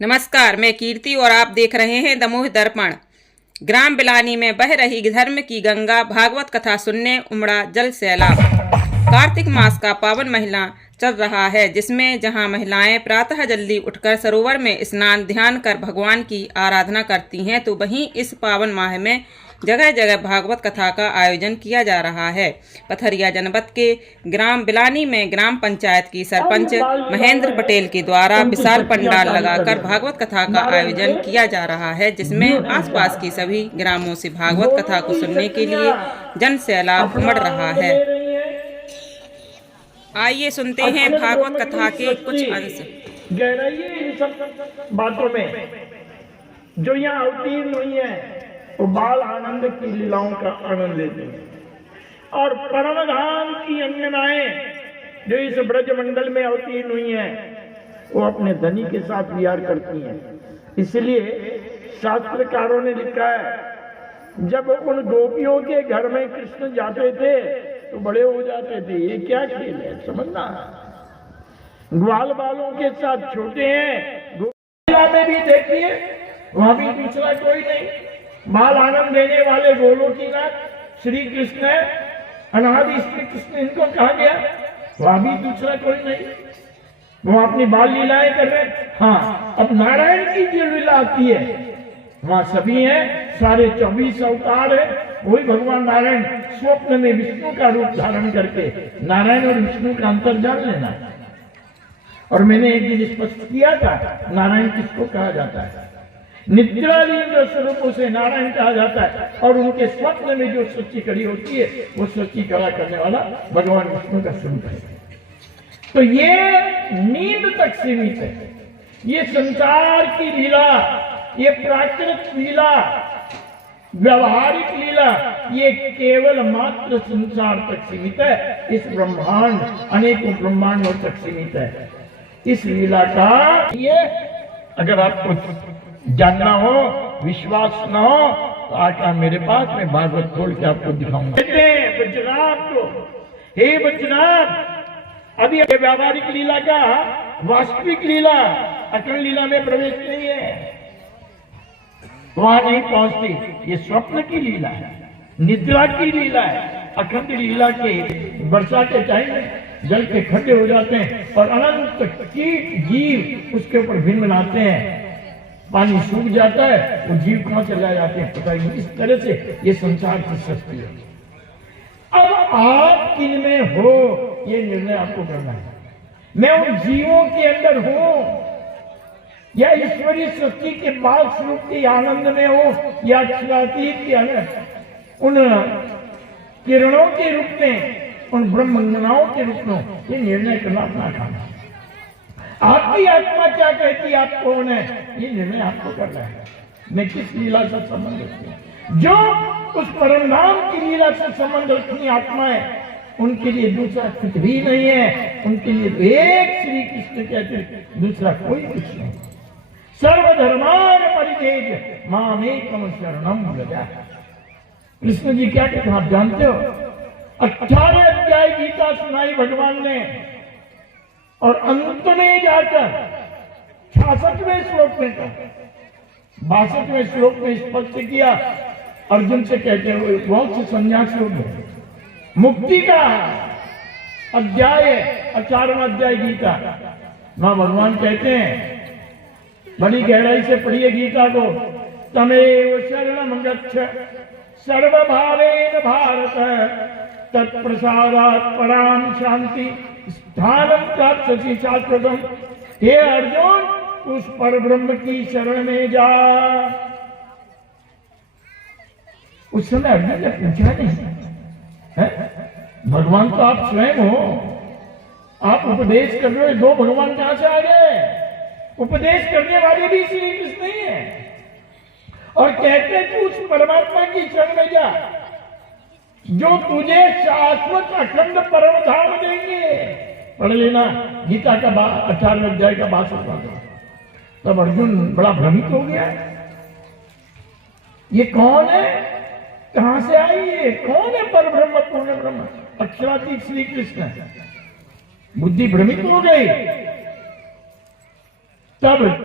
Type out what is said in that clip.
नमस्कार, मैं कीर्ति और आप देख रहे हैं दमोह दर्पण। ग्राम बिलानी में बह रही धर्म की गंगा, भागवत कथा सुनने उमड़ा जल सैलाब। कार्तिक मास का पावन महीना चल रहा है, जिसमें जहां महिलाएं प्रातः जल्दी उठकर सरोवर में स्नान ध्यान कर भगवान की आराधना करती हैं, तो वहीं इस पावन माह में जगह जगह भागवत कथा का आयोजन किया जा रहा है। पथरिया जनपद के ग्राम बिलानी में ग्राम पंचायत की सरपंच महेंद्र पटेल के द्वारा विशाल पंडाल लगाकर भागवत कथा का आयोजन किया जा रहा है, जिसमें आसपास की सभी ग्रामों से भागवत कथा को सुनने के लिए जन सैलाब उमड़ रहा है। आइए सुनते हैं भागवत कथा के कुछ अंश। गहराई इन सब बातों में जो यहाँ अवतीर्ण हुई है, वो बाल आनंद की लीलाओं का आनंद लेते हैं। और परम धाम की अंगनाएं जो इस ब्रज मंडल में अवतीर्ण हुई हैं, वो अपने धनी के साथ विहार करती हैं। इसलिए शास्त्रकारों ने लिखा है, जब उन गोपियों के घर में कृष्ण जाते थे तो बड़े हो जाते थे। ये क्या खेल है, समझना। ग्वाल बालों के साथ छोटे हैं। गोपिया में भी देखिए, वहां भी दूसरा कोई नहीं। बाल आनंद देने वाले गोलोकीनाथ श्री कृष्ण है, अनादि श्री कृष्ण इनको कहा गया। वहां भी दूसरा कोई नहीं, वो अपनी बाल लीलाएं कर रहे। हाँ, अब नारायण की जो लीला आती है, वहां सभी हैं, सारे 24 अवतार है। वही भगवान नारायण स्वप्न में विष्णु का रूप धारण करके, नारायण और विष्णु का अंतर जान लेना। और मैंने एक दिन स्पष्ट किया था, नारायण किसको कहा जाता है। निद्रालीन जो स्वरूपों से नारायण कहा जाता है, और उनके स्वप्न में जो सच्ची कड़ी होती है, वो सच्ची कला करने वाला भगवान विष्णु का स्वरूप है। तो ये नींद तक सीमित है। ये संसार की लीला, ये प्राकृतिक लीला, व्यवहारिक लीला, ये केवल मात्र संसार तक सीमित है। इस ब्रह्मांड अनेकों ब्रह्मांडों तक सीमित है। इस लीला का ये अगर आपको जानना हो, विश्वास न हो, तो आकर मेरे पास, मैं भागवत खोल के आपको दिखाऊंगा। बद्रीनाथ को, हे बद्रीनाथ, अभी व्यावहारिक लीला का वास्तविक लीला अखंड लीला में प्रवेश नहीं है, वहां नहीं पहुंचती। ये स्वप्न की लीला है, निद्रा की लीला है। अखंड लीला के वर्षा के टाइम में जल के खड्डे हो जाते हैं और अनंत कीट जीव उसके ऊपर भिनभिनाते हैं। पानी सूख जाता है, वो जीव कहां चला जाते हैं पता नहीं। इस तरह से ये संसार की सृष्टि है। अब आप किन में हो, ये निर्णय आपको करना है। मैं उन जीवों के अंदर हूं, या ईश्वरीय सृष्टि के बाल स्वरूप के आनंद में हो, या अक्षरातीत के अंदर उन किरणों के रूप में, उन ब्रह्मंगनाओं के रूप में, ये निर्णय करना अपना काम है। आपकी आत्मा क्या कहती है, आप कौन है, ये निर्णय आपको करना है। मैं किस लीला से संबंध रखती हूँ। जो उस परम धाम की लीला से संबंध रखनी आत्मा है, उनके लिए दूसरा कुछ भी नहीं है। उनके लिए एक श्री कृष्ण कहते, दूसरा कोई कुछ नहीं। सर्वधर्मान परित्यज्य मामेकम शरणम व्रज। कृष्ण जी क्या कहते हैं आप जानते हो। 18 अध्याय गीता सुनाई भगवान ने, और अंत में जाकर 66वें श्लोक में कहा, 62वें श्लोक में स्पष्ट किया। अर्जुन से कहते हुए बहुत से संन्यास योग है, मुक्ति का अध्याय है 18वां अध्याय गीता। मां भगवान कहते हैं, बड़ी गहराई से पढ़िए गीता को। तमेव शरणं गच्छ सर्वभावेन भारत तत्प्रसादात् पराम शांति स्थानं प्राप्स्यसि शाश्वतम्। हे अर्जुन, उस पर ब्रह्म की शरण में जा। उस समय अर्जुन ने पूछा नहीं है, भगवान तो आप स्वयं हो, आप उपदेश कर रहे हो, दो भगवान कहां से आ गए। उपदेश करने वाले भी श्री कृष्ण ही है, और कहते तू उस परमात्मा की शरण में जा जो तुझे शाश्वत अखंड परम धाम देंगे। पढ़ लेना गीता का 18वें अध्याय का 62वां। तब अर्जुन बड़ा भ्रमित हो गया, ये कौन है, कहां से आई है, कौन है पर ब्रह्म पूर्ण ब्रह्म अक्षरातीत श्री कृष्ण। बुद्धि भ्रमित हो गई। तब